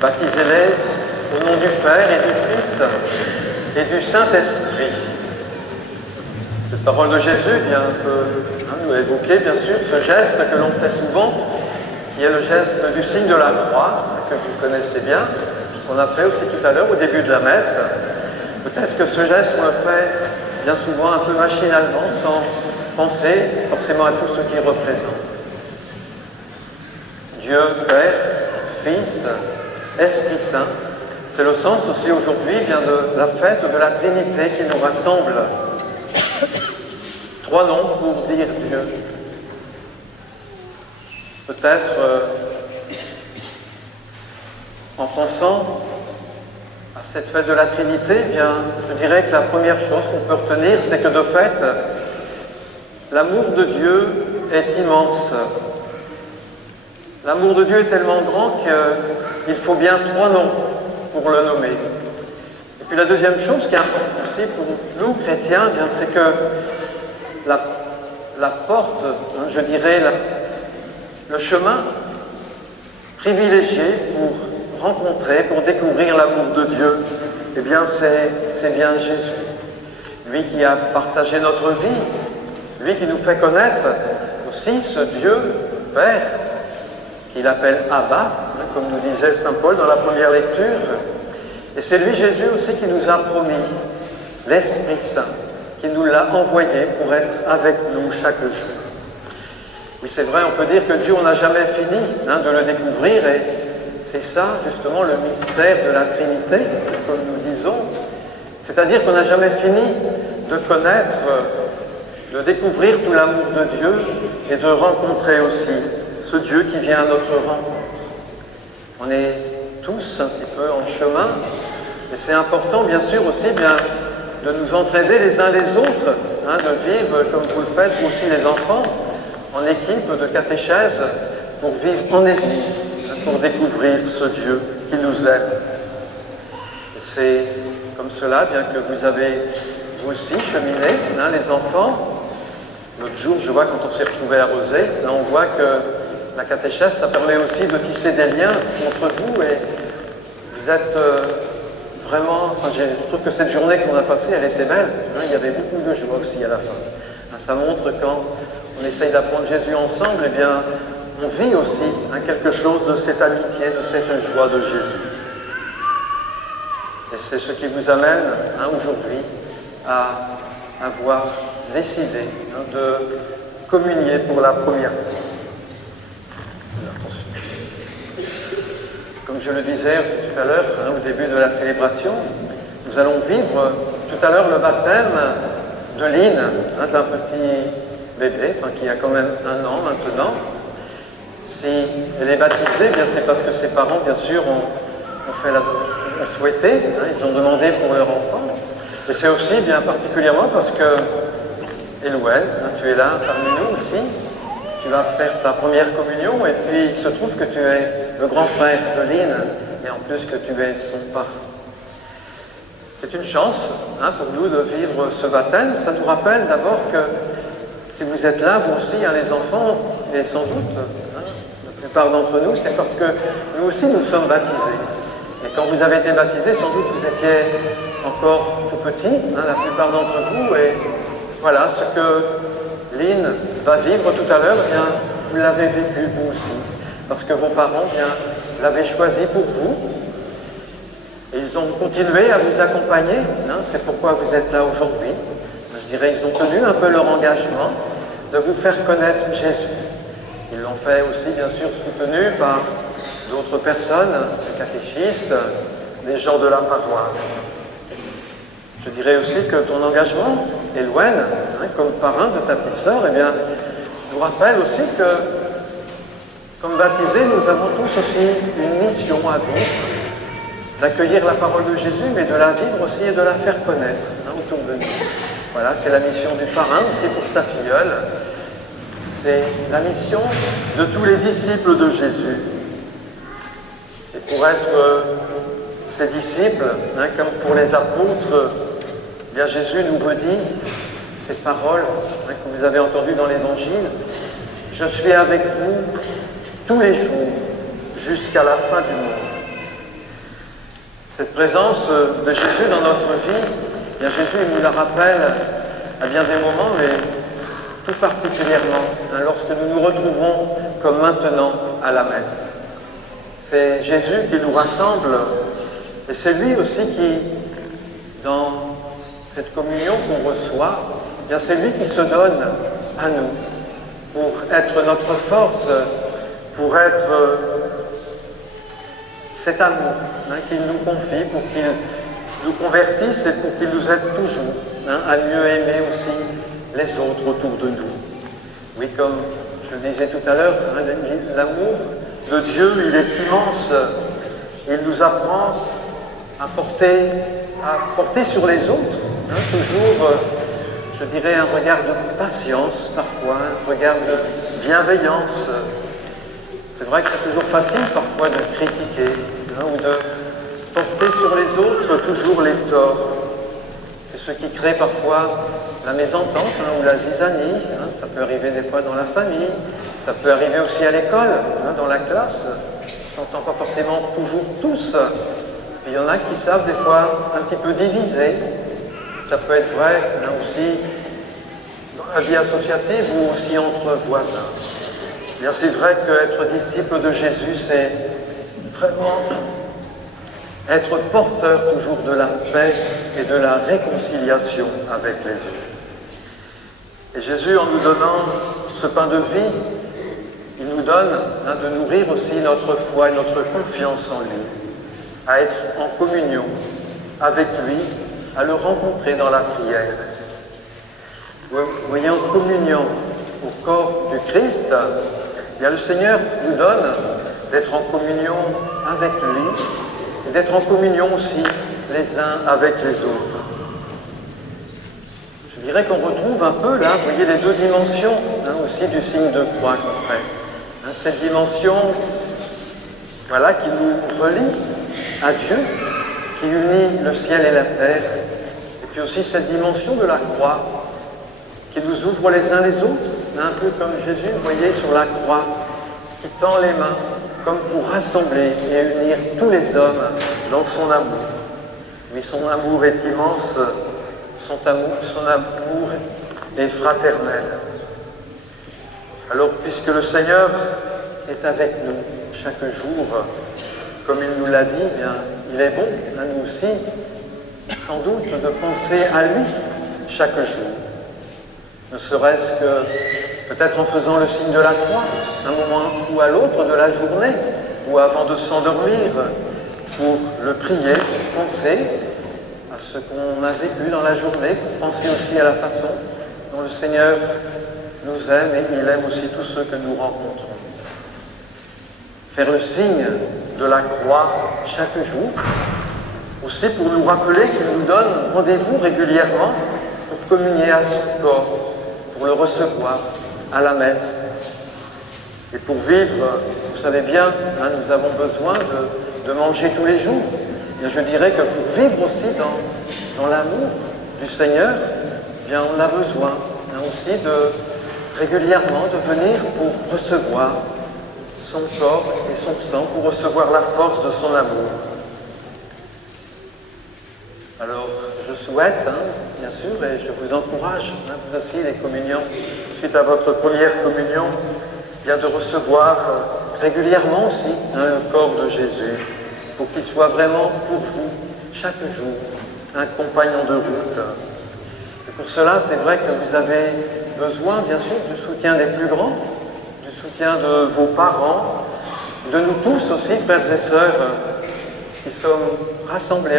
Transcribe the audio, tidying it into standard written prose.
Baptisez-les au nom du Père et du Fils et du Saint-Esprit. Cette parole de Jésus vient un peu nous évoquer, bien sûr, ce geste que l'on fait souvent, qui est le geste du signe de la croix, que vous connaissez bien, qu'on a fait aussi tout à l'heure au début de la messe. Peut-être que ce geste, on le fait bien souvent un peu machinalement, sans penser forcément à tout ce qu'il représente. Dieu, Père, Fils, Esprit Saint, c'est le sens aussi aujourd'hui de la fête de la Trinité qui nous rassemble. Trois noms pour dire Dieu. Peut-être en pensant à cette fête de la Trinité, eh bien, je dirais que la première chose qu'on peut retenir, c'est que de fait, l'amour de Dieu est immense. L'amour de Dieu est tellement grand qu'il faut bien trois noms pour le nommer. Et puis la deuxième chose qui est importante aussi pour nous, chrétiens, eh bien, c'est que la porte, je dirais, le chemin privilégié pour rencontrer, pour découvrir l'amour de Dieu, eh bien, c'est bien Jésus. Lui qui a partagé notre vie, lui qui nous fait connaître aussi ce Dieu, Père, qu'il appelle Abba, comme nous disait saint Paul dans la première lecture. Et c'est lui, Jésus, aussi, qui nous a promis l'Esprit Saint, qui nous l'a envoyé pour être avec nous chaque jour. Oui, c'est vrai, on peut dire que Dieu, on n'a jamais fini de le découvrir, et c'est ça, justement, le mystère de la Trinité, comme nous disons. C'est-à-dire qu'on n'a jamais fini de connaître, de découvrir tout l'amour de Dieu et de rencontrer aussi ce Dieu qui vient à notre rencontre. On est tous un petit peu en chemin, et c'est important, bien sûr, aussi de nous entraider les uns les autres, de vivre, comme vous le faites, vous aussi les enfants, en équipe de catéchèse, pour vivre en Église, pour découvrir ce Dieu qui nous aime. Et c'est comme cela, bien que vous avez, vous aussi, cheminé, les enfants. L'autre jour, je vois, quand on s'est retrouvés à Rosé, là, on voit que la catéchèse, ça permet aussi de tisser des liens entre vous, et vous êtes vraiment... je trouve que cette journée qu'on a passée, elle était belle. Il y avait beaucoup de joie aussi à la fin. Ça montre quand on essaye d'apprendre Jésus ensemble, eh bien, on vit aussi quelque chose de cette amitié, de cette joie de Jésus. Et c'est ce qui vous amène aujourd'hui à avoir décidé de communier pour la première fois. Comme je le disais aussi tout à l'heure, au début de la célébration, nous allons vivre tout à l'heure le baptême de Lynn, d'un petit bébé, qui a quand même 1 an maintenant. Si elle est baptisée, bien c'est parce que ses parents, bien sûr, ont souhaité, ils ont demandé pour leur enfant. Et c'est aussi bien particulièrement parce que, Elouel, tu es là parmi nous aussi, tu vas faire ta première communion, et puis il se trouve que tu es le grand frère de Lynn, et en plus que tu es son parent. C'est une chance pour nous de vivre ce baptême. Ça nous rappelle d'abord que si vous êtes là, vous aussi, les enfants, et sans doute, la plupart d'entre nous, c'est parce que nous aussi nous sommes baptisés. Et quand vous avez été baptisés, sans doute vous étiez encore tout petits, la plupart d'entre vous, et voilà ce que Lynn va vivre tout à l'heure, bien, vous l'avez vécu vous aussi, parce que vos parents, bien, l'avaient choisi pour vous, et ils ont continué à vous accompagner, c'est pourquoi vous êtes là aujourd'hui. Je dirais, ils ont tenu un peu leur engagement de vous faire connaître Jésus. Ils l'ont fait aussi, bien sûr, soutenu par d'autres personnes, des catéchistes, des gens de la paroisse. Je dirais aussi que ton engagement, Elouen, comme parrain de ta petite sœur, eh bien, nous rappelle aussi que, comme baptisés, nous avons tous aussi une mission à vivre, d'accueillir la parole de Jésus, mais de la vivre aussi et de la faire connaître autour de nous. Voilà, c'est la mission du parrain aussi pour sa filleule. C'est la mission de tous les disciples de Jésus. Et pour être ses disciples, comme pour les apôtres, bien Jésus nous redit ces paroles que vous avez entendues dans l'Évangile. « Je suis avec vous tous les jours jusqu'à la fin du monde. » Cette présence de Jésus dans notre vie, bien Jésus il nous la rappelle à bien des moments, mais tout particulièrement lorsque nous nous retrouvons comme maintenant à la messe. C'est Jésus qui nous rassemble et c'est lui aussi qui, dans cette communion qu'on reçoit, bien c'est lui qui se donne à nous pour être notre force, pour être cet amour qu'il nous confie, pour qu'il nous convertisse et pour qu'il nous aide toujours à mieux aimer aussi les autres autour de nous. Oui, comme je le disais tout à l'heure, l'amour de Dieu, il est immense. Il nous apprend à porter sur les autres, toujours, je dirais, un regard de patience parfois, un regard de bienveillance. C'est vrai que c'est toujours facile parfois de critiquer ou de porter sur les autres toujours les torts. C'est ce qui crée parfois la mésentente ou la zizanie. Ça peut arriver des fois dans la famille, ça peut arriver aussi à l'école, dans la classe. On ne s'entend pas forcément toujours tous. Il y en a qui savent des fois un petit peu diviser. Ça peut être vrai aussi dans la vie associative ou aussi entre voisins. Bien, c'est vrai qu'être disciple de Jésus, c'est vraiment être porteur toujours de la paix et de la réconciliation avec les autres. Et Jésus, en nous donnant ce pain de vie, il nous donne de nourrir aussi notre foi et notre confiance en lui, à être en communion avec lui, à le rencontrer dans la prière. Vous voyez, en communion au corps du Christ, bien, le Seigneur nous donne d'être en communion avec lui et d'être en communion aussi les uns avec les autres. Je dirais qu'on retrouve un peu là, vous voyez, les deux dimensions aussi du signe de croix qu'on fait. Cette dimension qui nous relie à Dieu, qui unit le ciel et la terre, et puis aussi cette dimension de la croix qui nous ouvre les uns les autres, un peu comme Jésus, vous voyez, sur la croix, qui tend les mains comme pour rassembler et unir tous les hommes dans son amour. Oui, son amour est immense, son amour est fraternel. Alors, puisque le Seigneur est avec nous chaque jour, comme il nous l'a dit, bien, il est bon à nous aussi, sans doute, de penser à lui chaque jour. Ne serait-ce que peut-être en faisant le signe de la croix, un moment ou à l'autre de la journée, ou avant de s'endormir, pour le prier, pour penser à ce qu'on a vécu dans la journée, pour penser aussi à la façon dont le Seigneur nous aime et il aime aussi tous ceux que nous rencontrons. Faire le signe de la croix chaque jour, aussi pour nous rappeler qu'il nous donne rendez-vous régulièrement pour communier à son corps, pour le recevoir à la messe. Et pour vivre, vous savez bien, nous avons besoin de manger tous les jours. Et je dirais que pour vivre aussi dans l'amour du Seigneur, bien on a besoin aussi régulièrement de venir pour recevoir son corps et son sang, pour recevoir la force de son amour. Alors, je souhaite, bien sûr, et je vous encourage, vous aussi, les communions, suite à votre première communion, bien de recevoir régulièrement aussi le corps de Jésus, pour qu'il soit vraiment pour vous, chaque jour, un compagnon de route. Et pour cela, c'est vrai que vous avez besoin, bien sûr, du soutien des plus grands, du soutien de vos parents, de nous tous aussi, frères et sœurs, qui sommes rassemblés